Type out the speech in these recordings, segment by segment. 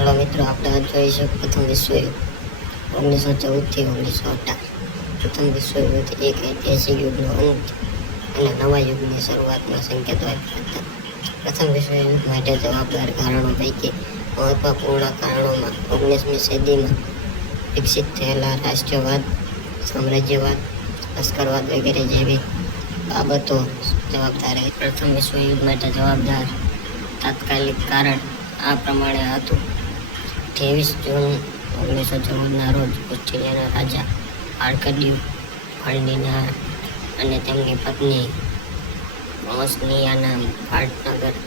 હાલો મિત્રો આપણે આજ જોઈશું પ્રથમ વિશ્વયુદ્ધ. ઓગણીસો ચૌદથી ઓગણીસો અઢાર પ્રથમ વિશ્વયુદ્ધ એક ઐતિહાસિક યુગનો અંત અને નવા યુગની શરૂઆતના સંકેતો આપ્યા હતા પ્રથમ વિશ્વયુદ્ધ માટે જવાબદાર કારણો પૈકી મહત્વપૂર્ણ કારણોમાં ઓગણીસમી સદીમાં વિકસિત થયેલા રાષ્ટ્રવાદ, સામ્રાજ્યવાદ, લશ્કરવાદ વગેરે જેવી બાબતો જવાબદાર પ્રથમ વિશ્વયુદ્ધ માટે જવાબદાર તાત્કાલિક કારણ આ પ્રમાણે હતું. ત્રેવીસ જૂન ઓગણીસો ચૌદના રોજ ઓસ્ટ્રેલિયાના રાજા આર્કડ્યુ ફર્ડિનાન્ડ અને તેમની પત્ની બોસ્નિયાના પાટનગર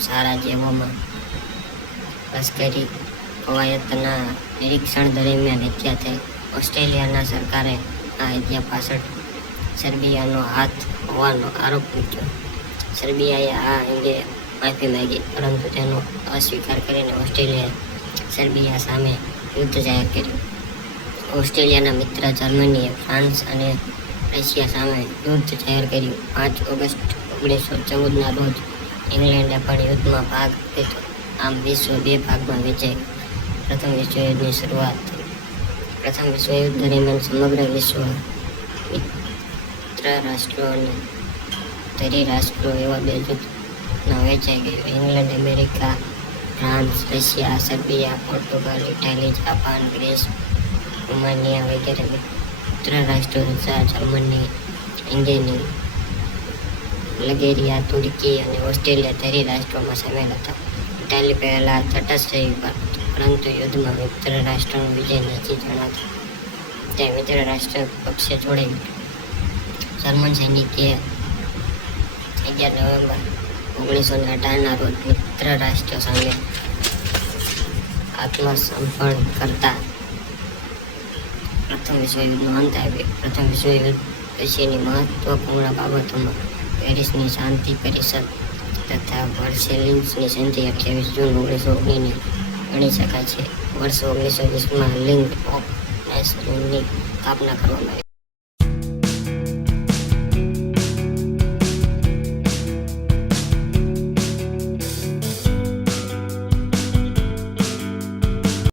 સારાજેવોમાં લશ્કરી કવાયતના નિરીક્ષણ દરમિયાન હત્યા થઈ. ઓસ્ટ્રેલિયાના સરકારે આ હત્યા પાછળ સર્બિયાનો હાથ હોવાનો આરોપ મૂક્યો. સર્બિયાએ આ અંગે માફી માંગી, પરંતુ તેનો અસ્વીકાર કરીને ઓસ્ટ્રેલિયાએ સર્બિયા સામે યુદ્ધ જાહેર કર્યું. ઓસ્ટ્રેલિયાના મિત્ર જર્મનીએ ફ્રાન્સ અને રશિયા સામે યુદ્ધ જાહેર કર્યું. પાંચ ઓગસ્ટ ઓગણીસો ચૌદના રોજ ઇંગ્લેન્ડે પણ યુદ્ધમાં ભાગ લીધો. આમ વિશ્વ બે ભાગમાં વિજય, પ્રથમ વિશ્વયુદ્ધની શરૂઆત પ્રથમ વિશ્વયુદ્ધ દરમિયાન સમગ્ર વિશ્વ મિત્ર રાષ્ટ્રો અને ધરી રાષ્ટ્રો એવા બે જૂથના વેચાઈ ગયું. England, America France Russia Serbia Portugal, Italy, Japan, Greece Romania વગેરે મિત્ર રાષ્ટ્રો તથા જર્મની ઇંગેની લગેરિયા, તુર્કી અને ઓસ્ટ્રેલિયા ધરી રાષ્ટ્રોમાં સામેલ હતા. ઇટાલી પહેલા તટસ્થ રહ્યું પરંતુ યુદ્ધમાં મિત્ર રાષ્ટ્રનો વિજય નથી જણાતો. તે મિત્ર રાષ્ટ્ર પક્ષે જોડાઈ જર્મન સૈનિકે અગિયાર નવેમ્બર ઓગણીસો ને અઢારના રોજ મિત્ર રાષ્ટ્ર સામે આત્મસમર્પણ કરતા પ્રથમ વિશ્વયુદ્ધનો અંત આવ્યો. પ્રથમ વિશ્વયુદ્ધ પછીની મહત્વપૂર્ણ બાબતોમાં પેરિસની શાંતિ પરિષદ તથા વર્સેલિન્સની સંધિ અઠ્યાવીસ જૂન ઓગણીસો ઓગણીસની ગણી શકાય છે. વર્ષ ઓગણીસો વીસમાં લિંક ઓફ નેશનની સ્થાપના કરવામાં આવી.